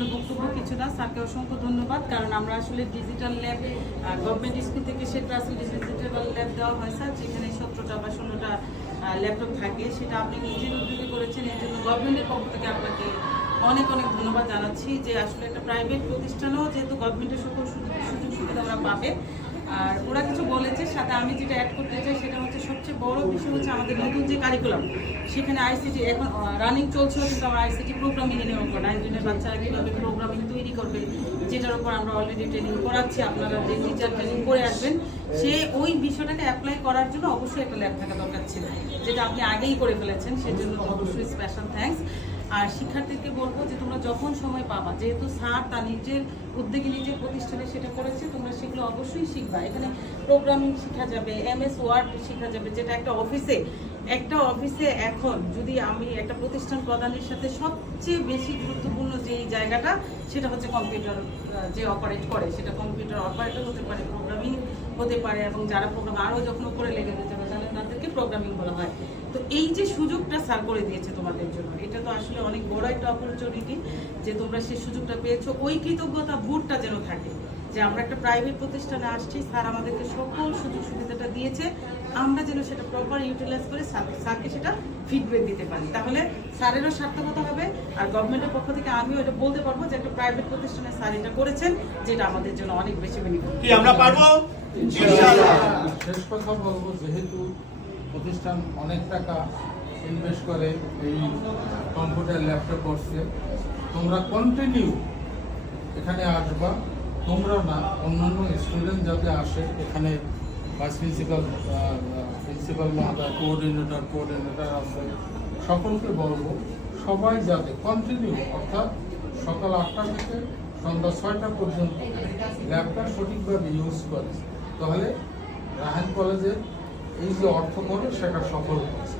আসলে বক্তব্য কিছু না, স্যারকে অসংখ্য ধন্যবাদ। কারণ আমরা আসলে ডিজিটাল ল্যাব গভর্নমেন্ট স্কুল থেকে সেটা আসলে ডিজিটাল ল্যাব দেওয়া হয় স্যার, যেখানে 17টা বা 16টা ল্যাপটপ থাকে, সেটা আপনি নিজের উদ্যোগে করেছেন। এই জন্য গভর্নমেন্টের পক্ষ থেকে আপনাকে অনেক অনেক ধন্যবাদ জানাচ্ছি যে আসলে একটা প্রাইভেট প্রতিষ্ঠানও যেহেতু গভর্নমেন্টের সকল সুযোগ সুবিধা ওরা পাবে। আর ওরা কিছু বলেছে, সাথে আমি যেটা অ্যাড করতে চাই সেটা হচ্ছে সবচেয়ে বড় বিষয় হচ্ছে আমাদের নতুন যে কারিকুলাম, সেখানে আইসিটি এখন রানিং চলছিল, কিন্তু আমরা আইসিটি প্রোগ্রামিংয়ে নেওয়া করবো। 9 জনের বাচ্চারা কীভাবে প্রোগ্রামিং তৈরি করবে, যেটার উপর আমরা অলরেডি ট্রেনিং করাচ্ছি, আপনারা যে টিচার ট্রেনিং করে আসবেন, সে ওই বিষয়টাকে অ্যাপ্লাই করার জন্য অবশ্যই একটা ল্যাব থাকা দরকার ছিল, যেটা আপনি আগেই করে ফেলেছেন, সেজন্য অবশ্যই স্পেশাল থ্যাঙ্কস। আর শিক্ষার্থীকে বলবো যে তোমরা যখন সময় পাবা, যেহেতু স্যার তার নিজের উদ্যোগে নিজের প্রতিষ্ঠানে সেটা করেছে, তোমরা সেগুলো অবশ্যই শিখবা। এখানে প্রোগ্রামিং শেখা যাবে, MS ওয়ার্ড শেখা যাবে, যেটা একটা অফিসে এখন যদি আমি একটা প্রতিষ্ঠান প্রদানের সাথে সবচেয়ে বেশি গুরুত্বপূর্ণ যে জায়গাটা, সেটা হচ্ছে কম্পিউটার যে অপারেট করে, সেটা কম্পিউটার অপারেটর হতে পারে, প্রোগ্রামিং হতে পারে, এবং যারা প্রোগ্রাম আরও যখন উপরে লেগে যেতে পারে তাদেরকে প্রোগ্রামিং বলা হয়। তো এই যে সুযোগটা স্যার করে দিয়েছে তোমাদের জন্য, এটা তো আসলে অনেক বড় একটা অপরচুনিটি যে তোমরা সেই সুযোগটা পেয়েছো। ওই কৃতজ্ঞতা ভোটটা যেন থাকে যে আমরা একটা প্রাইভেট প্রতিষ্ঠানে আসছি, স্যার আমাদেরকে সকল সুযোগ সুবিধাটা দিয়েছে, আমরা যেন সেটা প্রপার ইউটিলাইজ করে স্যারকে সেটা ফিডব্যাক দিতে পারি, তাহলে স্যারেরও সার্থকতা হবে। আর গভর্নমেন্টের পক্ষ থেকে আমিও এটা বলতে পারবো যে একটা প্রাইভেট প্রতিষ্ঠানে স্যার এটা করেছেন, যেটা আমাদের জন্য অনেক বেশি বেনিফিট। আমরা পারবো ইনশাআল্লাহ। শেষ কথা বলবো, যেহেতু প্রতিষ্ঠান অনেক টাকা ইনভেস্ট করে এই কম্পিউটার ল্যাপটপ কোর্সে, তোমরা কন্টিনিউ এখানে আসবা। তোমরা না, অন্যান্য স্টুডেন্ট যাতে আসে এখানে, ভাইস প্রিন্সিপাল মহোদয়, কোঅর্ডিনেটর আছে, সকলকে বলবো সবাই যাতে কন্টিনিউ, অর্থাৎ সকাল 8টা থেকে সন্ধ্যা 6টা পর্যন্ত ল্যাবটা সঠিকভাবে ইউজ করে, তাহলে রাহান কলেজের এই যে অর্থ করে সেটা সফল হচ্ছে।